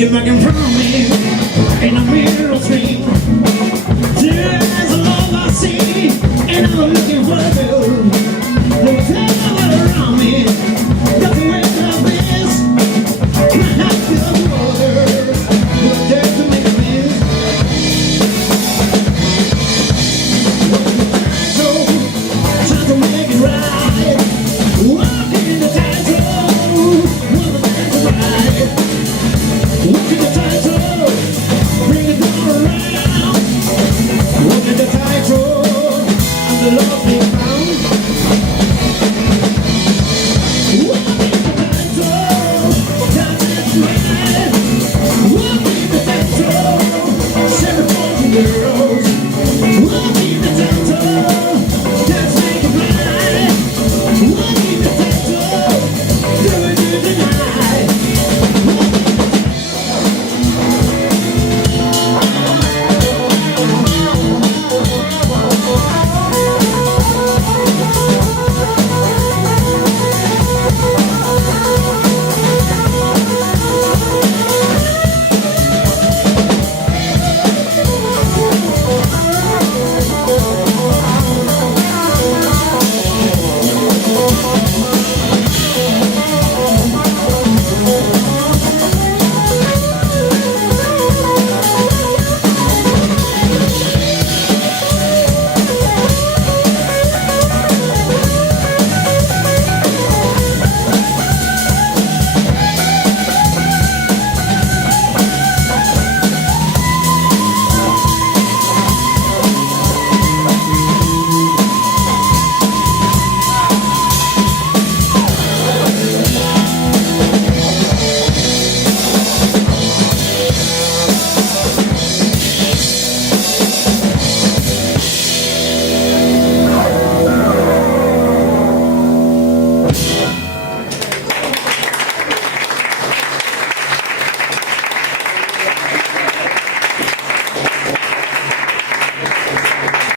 looking back in front of me in a mirror screen. There's a love I see, and I'm looking for you. There's never around me, nothing like this. My heart feels water, but there's to make a miss. So, try to make it right. Walking in the tightrope, one of the right. Walking the tightrope, bring it down around. Walking the tightrope, I'm the lovely.